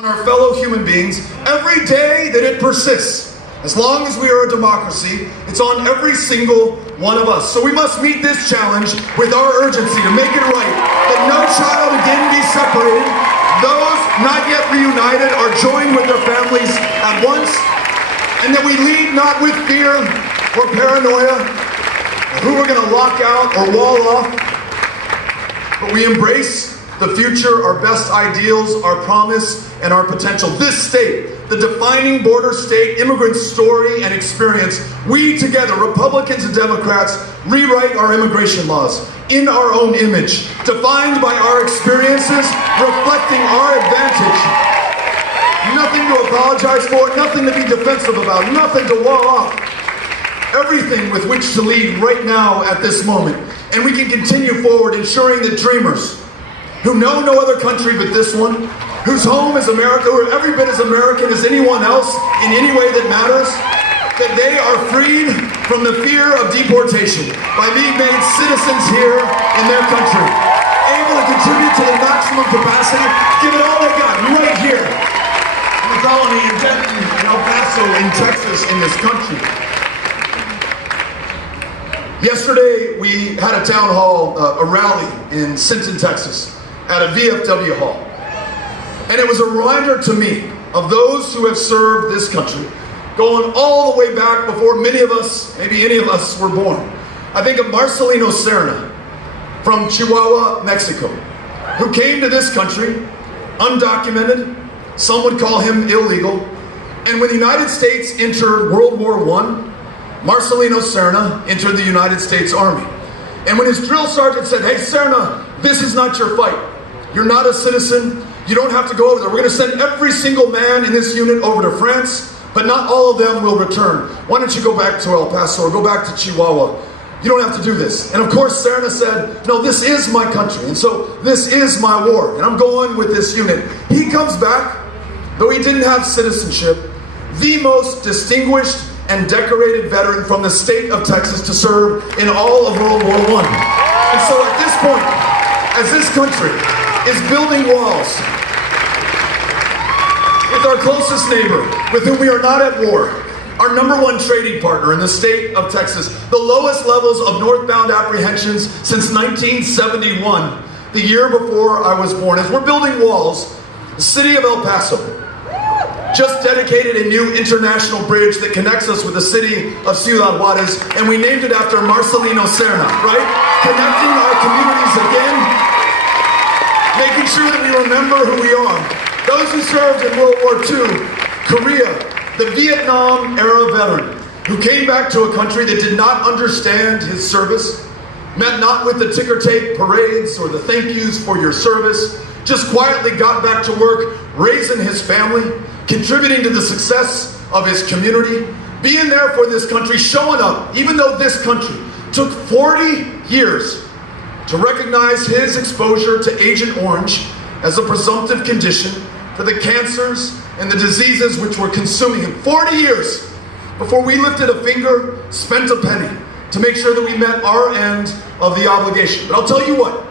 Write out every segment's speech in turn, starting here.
Our fellow human beings every day that it persists. As long as we are a democracy, it's on every single one of us. So we must meet this challenge with our urgency to make it right, that no child again be separated, those not yet reunited are joined with their families at once, and that we lead not with fear or paranoia, or who we're going to lock out or wall off, but we embrace the future, our best ideals, our promise, and our potential. This state, the defining border state, immigrant story and experience, we together, Republicans and Democrats, rewrite our immigration laws in our own image, defined by our experiences, reflecting our advantage. Nothing to apologize for, nothing to be defensive about, nothing to wall off. Everything with which to lead right now at this moment. And we can continue forward ensuring that dreamers who know no other country but this one, whose home is America, who are every bit as American as anyone else in any way that matters, that they are freed from the fear of deportation by being made citizens here in their country, able to contribute to the maximum capacity, give it all they got right here in the colony in Denton, in El Paso, in Texas, in this country. Yesterday, we had a town hall, a rally in Sinton, Texas, at a VFW hall. And it was a reminder to me of those who have served this country, going all the way back before many of us, maybe any of us, were born. I think of Marcelino Serna from Chihuahua, Mexico, who came to this country undocumented. Some would call him illegal. And when the United States entered World War I, Marcelino Serna entered the United States Army. And when his drill sergeant said, "Hey, Serna, this is not your fight. You're not a citizen. You don't have to go over there. We're going to send every single man in this unit over to France, but not all of them will return. Why don't you go back to El Paso or go back to Chihuahua? You don't have to do this." And of course, Serna said, "No, this is my country, and so this is my war, and I'm going with this unit." He comes back, though he didn't have citizenship, the most distinguished and decorated veteran from the state of Texas to serve in all of World War I. And so at this point, as this country is building walls with our closest neighbor, with whom we are not at war, our number one trading partner in the state of Texas, the lowest levels of northbound apprehensions since 1971, the year before I was born. As we're building walls, the city of El Paso just dedicated a new international bridge that connects us with the city of Ciudad Juarez, and we named it after Marcelino Serna, right? Connecting our communities again, making sure that we remember who we are. Those who served in World War II, Korea, the Vietnam-era veteran who came back to a country that did not understand his service, met not with the ticker tape parades or the thank yous for your service, just quietly got back to work, raising his family, contributing to the success of his community, being there for this country, showing up, even though this country took 40 years to recognize his exposure to Agent Orange as a presumptive condition for the cancers and the diseases which were consuming him. 40 years before we lifted a finger, spent a penny to make sure that we met our end of the obligation. But I'll tell you what,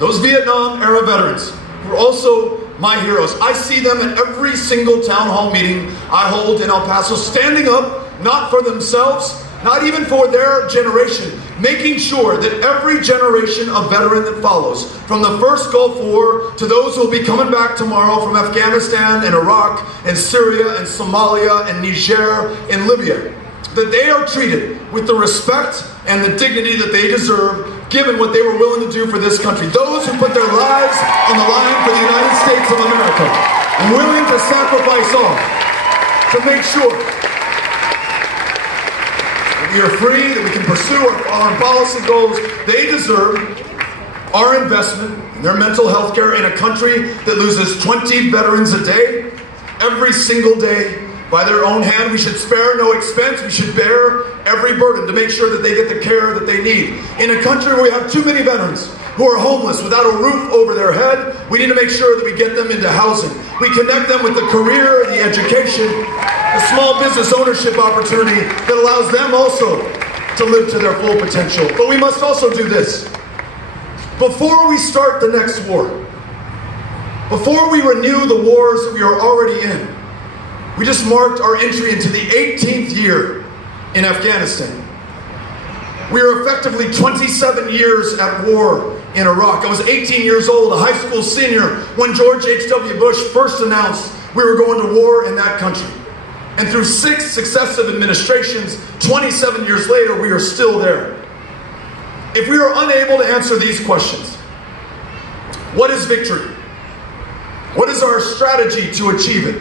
those Vietnam-era veterans were also my heroes. I see them at every single town hall meeting I hold in El Paso, standing up, not for themselves, not even for their generation, making sure that every generation of veteran that follows, from the first Gulf War to those who will be coming back tomorrow from Afghanistan and Iraq and Syria and Somalia and Niger and Libya, that they are treated with the respect and the dignity that they deserve, given what they were willing to do for this country. Those who put their lives on the line for the United States of America and willing to sacrifice all to make sure that we are free, that we can pursue our foreign policy goals. They deserve our investment in their mental health care in a country that loses 20 veterans a day, every single day, by their own hand. We should spare no expense. We should bear every burden to make sure that they get the care that they need. In a country where we have too many veterans who are homeless, without a roof over their head, we need to make sure that we get them into housing. We connect them with the career, the education, the small business ownership opportunity that allows them also to live to their full potential. But we must also do this. Before we start the next war, Before we renew the wars that we are already in, we just marked our entry into the 18th year in Afghanistan. We are effectively 27 years at war in Iraq. I was 18 years old, a high school senior, when George H.W. Bush first announced we were going to war in that country. And through 6 successive administrations, 27 years later, we are still there. If we are unable to answer these questions, what is victory? What is our strategy to achieve it?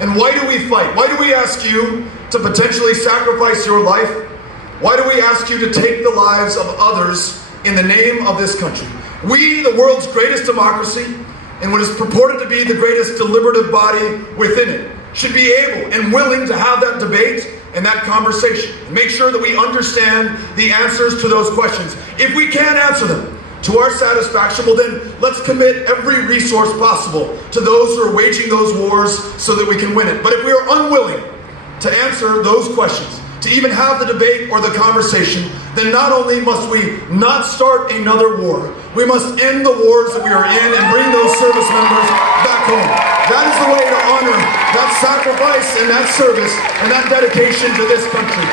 And why do we fight? Why do we ask you to potentially sacrifice your life? Why do we ask you to take the lives of others in the name of this country? We, the world's greatest democracy, and what is purported to be the greatest deliberative body within it, should be able and willing to have that debate and that conversation. Make sure that we understand the answers to those questions. If we can't answer them to our satisfaction, well then, let's commit every resource possible to those who are waging those wars so that we can win it. But if we are unwilling to answer those questions, to even have the debate or the conversation, then not only must we not start another war, we must end the wars that we are in and bring those service members back home. That is the way to honor that sacrifice and that service and that dedication to this country.